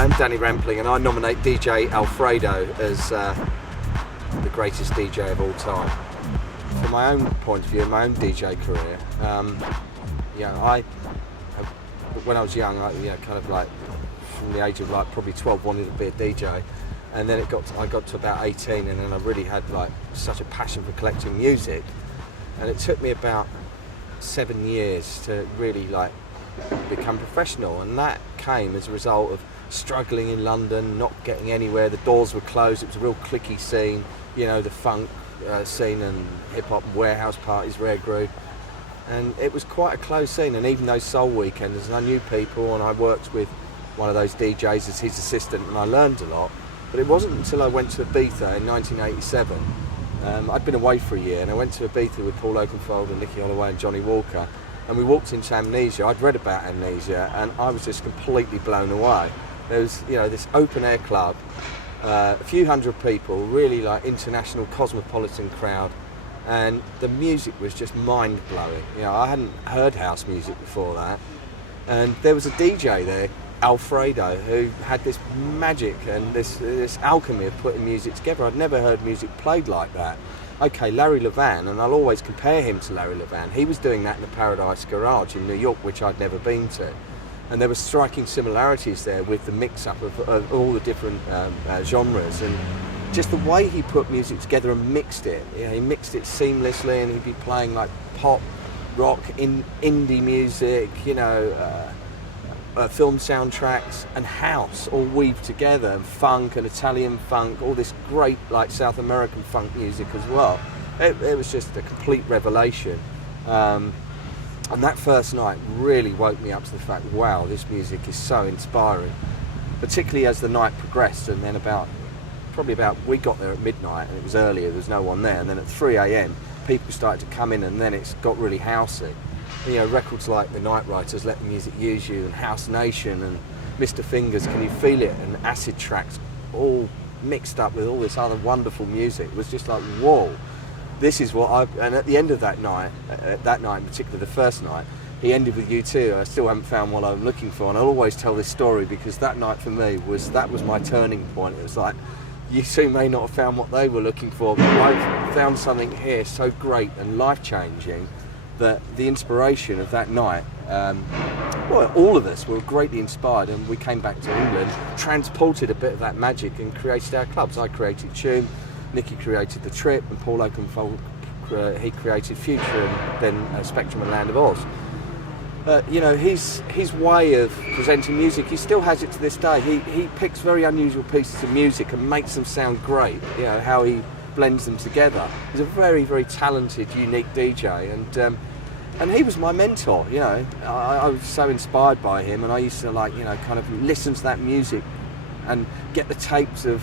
Hi, I'm Danny Rampling, and I nominate DJ Alfredo as the greatest DJ of all time. From my own point of view, my own DJ career, when I was young, kind of like from the age of like probably 12, wanted to be a DJ, and then I got to about 18, and then I really had like such a passion for collecting music, and it took me about 7 years to really like become professional, and that came as a result of struggling in London, not getting anywhere. The doors were closed. It was a real cliquey scene, the funk scene and hip-hop and warehouse parties rare grew, and it was quite a closed scene. And even those soul weekends, and I knew people, and I worked with one of those DJs as his assistant, and I learned a lot. But it wasn't until I went to Ibiza in 1987. I'd been away for a year, and I went to Ibiza with Paul Oakenfold and Nicky Holloway and Johnny Walker, and we walked into Amnesia. I'd read about Amnesia, and I was just completely blown away. There was, this open-air club, a few hundred people, really like international cosmopolitan crowd, and the music was just mind-blowing. I hadn't heard house music before that, and there was a DJ there, Alfredo, who had this magic and this alchemy of putting music together. I'd never heard music played like that. Okay, Larry Levan, and I'll always compare him to Larry Levan. He was doing that in the Paradise Garage in New York, which I'd never been to. And there were striking similarities there with the mix-up of all the different genres, and just the way he put music together and mixed it. He mixed it seamlessly, and he'd be playing like pop, rock, indie music, film soundtracks and house all weaved together, and funk and Italian funk, all this great like South American funk music as well. It was just a complete revelation. And that first night really woke me up to the fact, wow, this music is so inspiring, particularly as the night progressed. And then we got there at midnight, and it was earlier, there was no one there, and then at 3 a.m. people started to come in, and then it's got really housey. Records like The Night Writers, Let the Music Use You, and House Nation, and Mr. Fingers, Can You Feel It, and Acid Tracks, all mixed up with all this other wonderful music. It was just like, whoa. This is and at the end of that night in particular, the first night, he ended with U2. I still haven't found what I'm looking for, and I'll always tell this story because that night for me was my turning point. It was like, U2 may not have found what they were looking for, but I found something here so great and life-changing that the inspiration of that night, all of us were greatly inspired, and we came back to England, transported a bit of that magic and created our clubs. I created Tune, Nicky created The Trip, and Paul Oakenfold, he created Future, and then Spectrum and Land of Oz. His way of presenting music, he still has it to this day. He picks very unusual pieces of music and makes them sound great. How he blends them together. He's a very, very talented, unique DJ, and he was my mentor. I was so inspired by him, and I used to kind of listen to that music and get the tapes of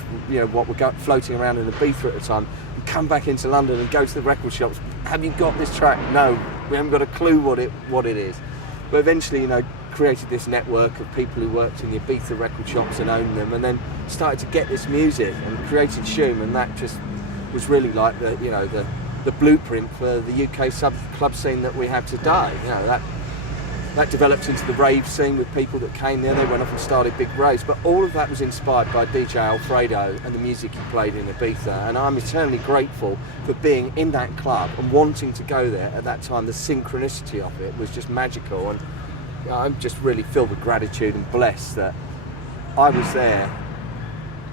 what were floating around in Ibiza at the time, and come back into London and go to the record shops. Have you got this track? No, we haven't got a clue what it is. But eventually, created this network of people who worked in the Ibiza record shops and owned them, and then started to get this music and created Shoom, and that just was really like the blueprint for the UK club scene that we have today. That developed into the rave scene with people that came there. They went off and started big raves, but all of that was inspired by DJ Alfredo and the music he played in Ibiza, and I'm eternally grateful for being in that club and wanting to go there at that time. The synchronicity of it was just magical, and I'm just really filled with gratitude and blessed that I was there,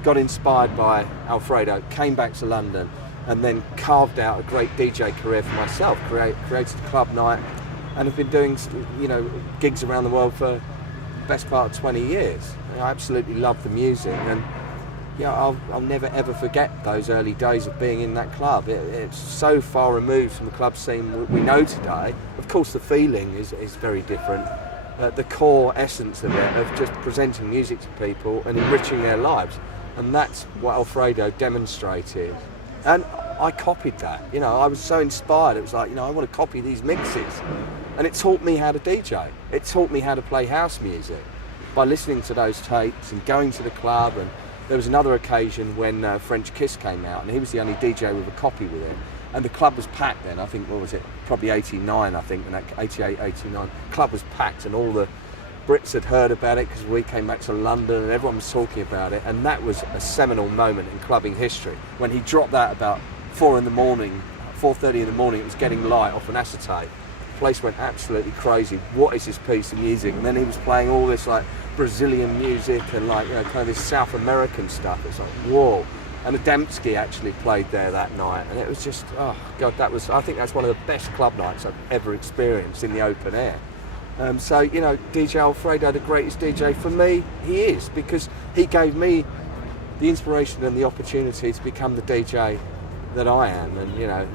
got inspired by Alfredo, came back to London, and then carved out a great DJ career for myself, created Club Night, and have been doing gigs around the world for the best part of 20 years. I absolutely love the music, and I'll never ever forget those early days of being in that club. It's so far removed from the club scene we know today. Of course the feeling is very different. The core essence of it, of just presenting music to people and enriching their lives, and that's what Alfredo demonstrated. And I copied that. I was so inspired. It was like, I want to copy these mixes. And it taught me how to DJ. It taught me how to play house music by listening to those tapes and going to the club. And there was another occasion when French Kiss came out, and he was the only DJ with a copy with him. And the club was packed then. I think, what was it? Probably 89, I think, and 88, 89. Club was packed, and all the Brits had heard about it because we came back to London and everyone was talking about it, and that was a seminal moment in clubbing history when he dropped that about 4 in the morning, 4:30 in the morning. It was getting light off an acetate. The place went absolutely crazy. What is this piece of music? And then he was playing all this like Brazilian music and like, you know, kind of this South American stuff. It's like, whoa. And Adamski actually played there that night, and it was just, oh God, I think that's one of the best club nights I've ever experienced in the open air. So, you know, DJ Alfredo, the greatest DJ for me, he is, because he gave me the inspiration and the opportunity to become the DJ that I am, and, you know,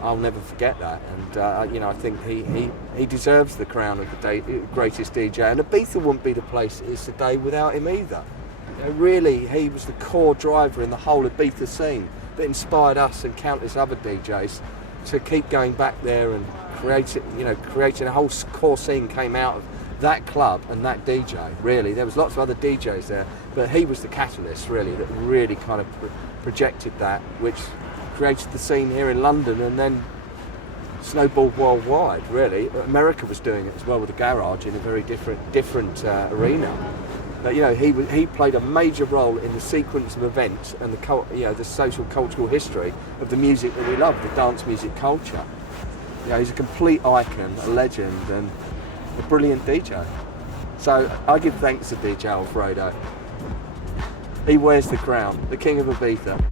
I'll never forget that, and, you know, I think he deserves the crown of the greatest DJ, and Ibiza wouldn't be the place it is today without him either. You know, really, he was the core driver in the whole Ibiza scene that inspired us and countless other DJs to keep going back there and creating a whole core scene came out of that club and that DJ, really. There was lots of other DJs there, but he was the catalyst, really, that really kind of projected that, which created the scene here in London and then snowballed worldwide, really. America was doing it as well with the garage in a very different arena. But, you know, he played a major role in the sequence of events and the social cultural history of the music that we love, the dance music culture. You know, he's a complete icon, a legend, and a brilliant DJ. So I give thanks to DJ Alfredo. He wears the crown, the king of Ibiza.